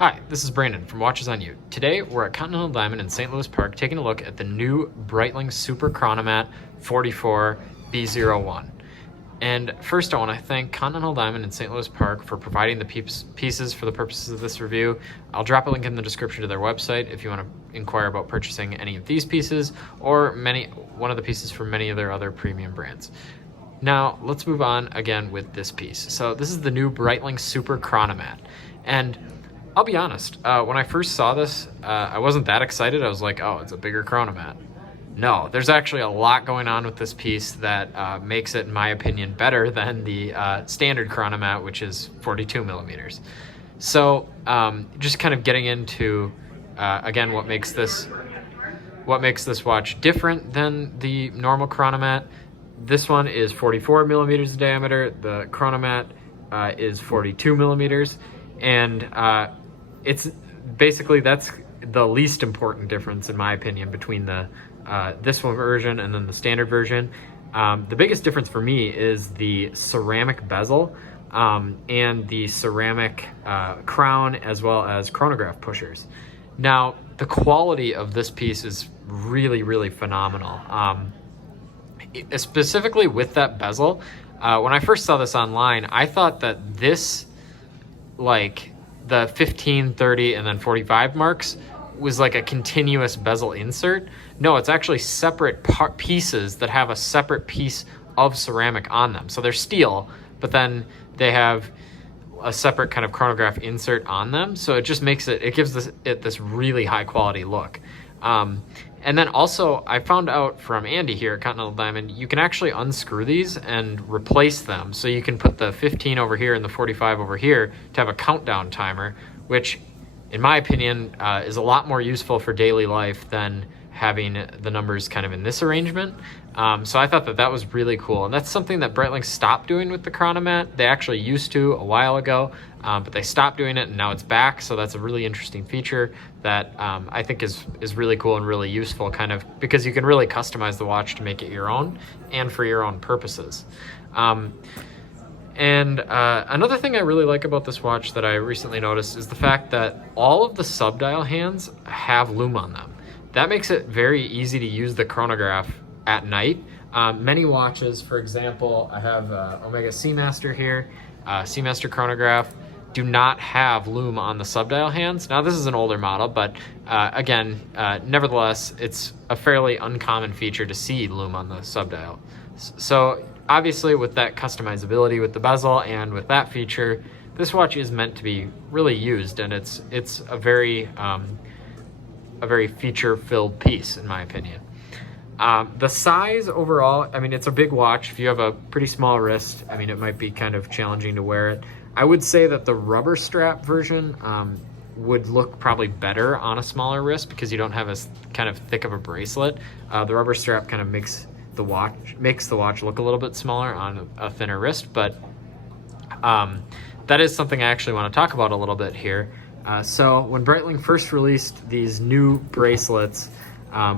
Hi, this is Brandon from Watches on You. Today we're at Continental Diamond in St. Louis Park taking a look at the new Breitling Super Chronomat 44 B01. And first I want to thank Continental Diamond in St. Louis Park for providing the pieces for the purposes of this review. I'll drop a link in the description to their website if you want to inquire about purchasing any of these pieces or one of the pieces from many of their other premium brands. Now let's move on again with this piece. So this is the new Breitling Super Chronomat. And I'll be honest, when I first saw this, I wasn't that excited. I was like, oh, it's a bigger chronomat. No, there's actually a lot going on with this piece that makes it, in my opinion, better than the standard chronomat, which is 42 millimeters. So just kind of getting into, again, what makes this watch different than the normal chronomat. This one is 44 millimeters in diameter. The chronomat is 42 millimeters. And it's basically, that's the least important difference in my opinion between the this one version and then the standard version. The biggest difference for me is the ceramic bezel and the ceramic crown, as well as chronograph pushers. Now the quality of this piece is really phenomenal, specifically with that bezel. When I first saw this online, I thought that this, like the 15, 30, and then 45 marks, was like a continuous bezel insert. No, it's actually separate pieces that have a separate piece of ceramic on them. So they're steel, but then they have a separate kind of chronograph insert on them. So it just makes it gives it this really high quality look. And then also I found out from Andy here at Continental Diamond, you can actually unscrew these and replace them. So you can put the 15 over here and the 45 over here to have a countdown timer, which in my opinion is a lot more useful for daily life than having the numbers kind of in this arrangement. So I thought that was really cool. And that's something that Breitling stopped doing with the chronomat. They actually used to a while ago, but they stopped doing it and now it's back. So that's a really interesting feature that I think is really cool and really useful, kind of because you can really customize the watch to make it your own and for your own purposes. Another thing I really like about this watch that I recently noticed is the fact that all of the subdial hands have lume on them. That makes it very easy to use the chronograph at night. Many watches, for example, I have Omega Seamaster here, Seamaster chronograph, do not have lume on the subdial hands. Now this is an older model, but again, nevertheless, it's a fairly uncommon feature to see lume on the subdial. So obviously with that customizability with the bezel and with that feature, this watch is meant to be really used, and it's a very feature-filled piece in my opinion. The size overall, I mean, it's a big watch. If you have a pretty small wrist, I mean, it might be kind of challenging to wear it. I would say that the rubber strap version would look probably better on a smaller wrist because you don't have as kind of thick of a bracelet. The rubber strap kind of makes the watch look a little bit smaller on a thinner wrist, but that is something I actually want to talk about a little bit here. So when Breitling first released these new bracelets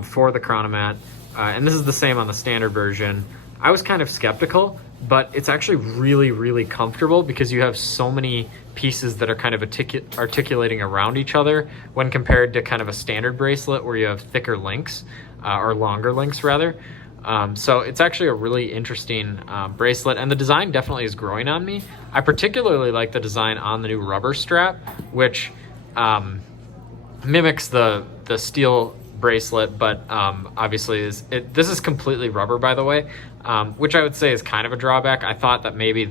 for the chronomat, and this is the same on the standard version, I was kind of skeptical, but it's actually really comfortable because you have so many pieces that are kind of articulating around each other when compared to kind of a standard bracelet where you have thicker links, or longer links rather. So it's actually a really interesting bracelet, and the design definitely is growing on me. I particularly like the design on the new rubber strap, which mimics the steel bracelet, but obviously this is completely rubber, by the way, which I would say is kind of a drawback. I thought that maybe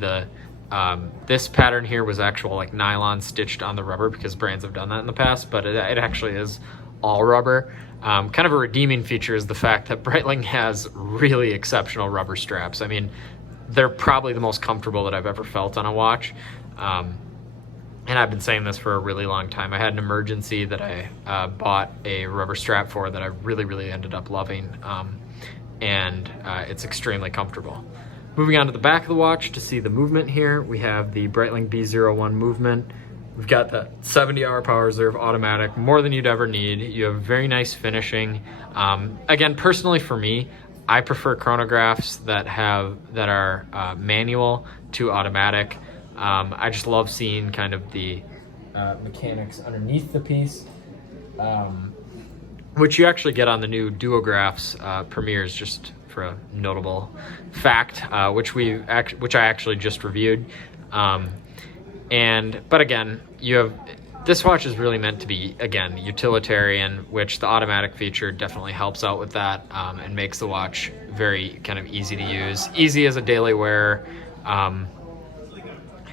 this pattern here was actual like nylon stitched on the rubber, because brands have done that in the past, but it actually is all rubber. Kind of a redeeming feature is the fact that Breitling has really exceptional rubber straps. I mean, they're probably the most comfortable that I've ever felt on a watch. And I've been saying this for a really long time. I had an emergency that I bought a rubber strap for that I really ended up loving. And it's extremely comfortable. Moving on to the back of the watch to see the movement here, we have the Breitling B01 movement. We've got the 70-hour power reserve automatic, more than you'd ever need. You have very nice finishing. Again, personally for me, I prefer chronographs that are manual to automatic. I just love seeing kind of the mechanics underneath the piece, which you actually get on the new Duographs Premiers, just for a notable fact, which I actually just reviewed. But again, this watch is really meant to be, again, utilitarian, which the automatic feature definitely helps out with that, and makes the watch very kind of easy to use, easy as a daily wearer, and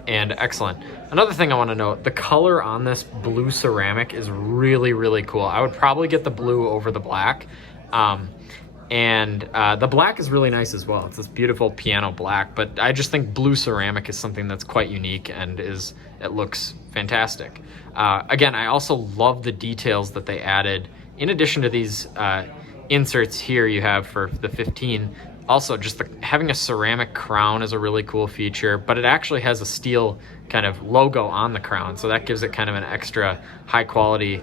excellent. Another thing I want to note, the color on this blue ceramic is really, really cool. I would probably get the blue over the black. The black is really nice as well. It's this beautiful piano black, but I just think blue ceramic is something that's quite unique and it looks fantastic. Again, I also love the details that they added. In addition to these inserts here you have for the 15, also just having a ceramic crown is a really cool feature, but it actually has a steel kind of logo on the crown, so that gives it kind of an extra high quality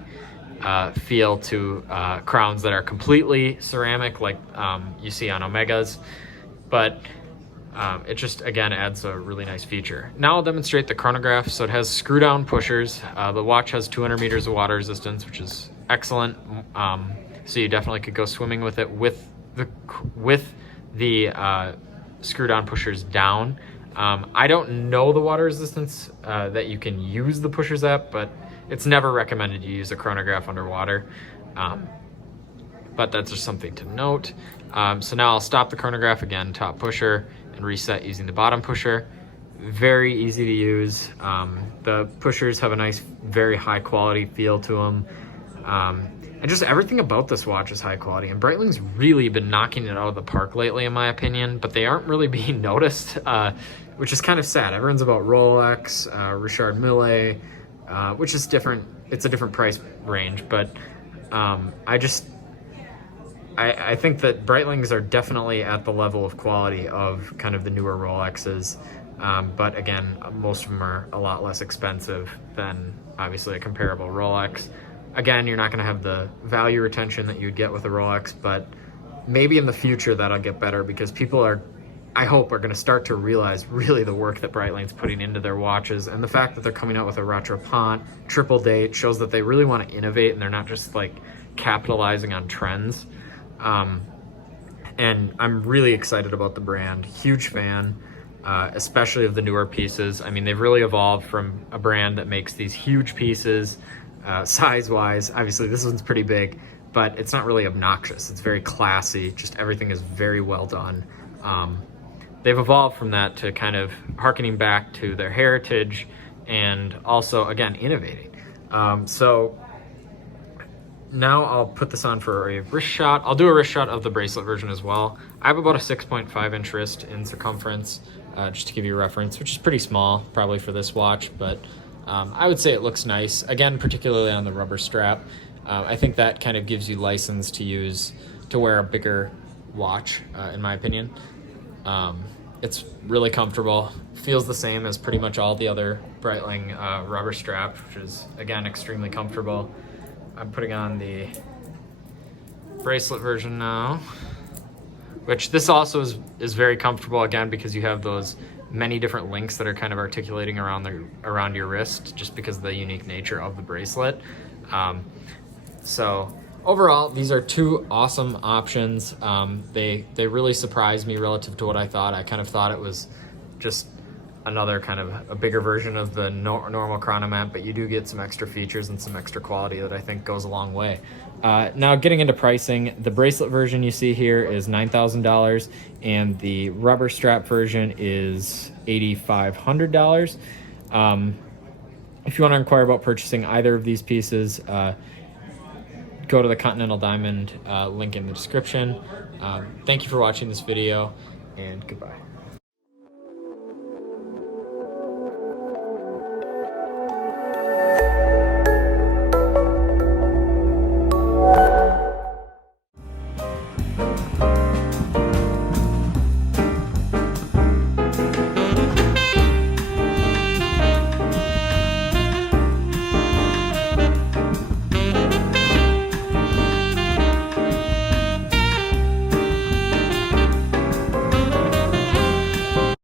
feel to crowns that are completely ceramic, like you see on Omegas, but it just, again, adds a really nice feature. Now I'll demonstrate the chronograph. So it has screw down pushers. The watch has 200 meters of water resistance, which is excellent. So you definitely could go swimming with it with the screw down pushers down. I don't know the water resistance that you can use the pushers at, but it's never recommended you use a chronograph underwater. But that's just something to note. So now I'll stop the chronograph again, top pusher, and reset using the bottom pusher. Very easy to use. The pushers have a nice, very high quality feel to them. And just everything about this watch is high quality. And Breitling's really been knocking it out of the park lately, in my opinion, but they aren't really being noticed, which is kind of sad. Everyone's about Rolex, Richard Mille, which is different. It's a different price range, but I think that Breitlings are definitely at the level of quality of kind of the newer Rolexes. But again, most of them are a lot less expensive than obviously a comparable Rolex. Again, you're not going to have the value retention that you'd get with a Rolex, but maybe in the future that'll get better, because people I hope, are going to start to realize really the work that Breitling's putting into their watches, and the fact that they're coming out with a Retropont triple date shows that they really want to innovate and they're not just like capitalizing on trends. And I'm really excited about the brand. Huge fan, especially of the newer pieces. I mean, they've really evolved from a brand that makes these huge pieces, size-wise. Obviously, this one's pretty big, but it's not really obnoxious. It's very classy. Just everything is very well done. They've evolved from that to kind of hearkening back to their heritage and also, again, innovating. So now I'll put this on for a wrist shot. I'll do a wrist shot of the bracelet version as well. I have about a 6.5 inch wrist in circumference, just to give you a reference, which is pretty small probably for this watch, but I would say it looks nice. Again, particularly on the rubber strap. I think that kind of gives you license to wear a bigger watch, in my opinion. It's really comfortable. Feels the same as pretty much all the other Breitling rubber strap, which is, again, extremely comfortable. I'm putting on the bracelet version now, which this also is very comfortable, again, because you have those many different links that are kind of articulating around your wrist, just because of the unique nature of the bracelet. So overall, these are two awesome options. They really surprised me relative to what I thought. I kind of thought it was just another kind of a bigger version of the normal Chronomat, but you do get some extra features and some extra quality that I think goes a long way. Now getting into pricing, the bracelet version you see here is $9,000 and the rubber strap version is $8,500. If you want to inquire about purchasing either of these pieces, go to the Continental Diamond link in the description. Thank you for watching this video, and goodbye.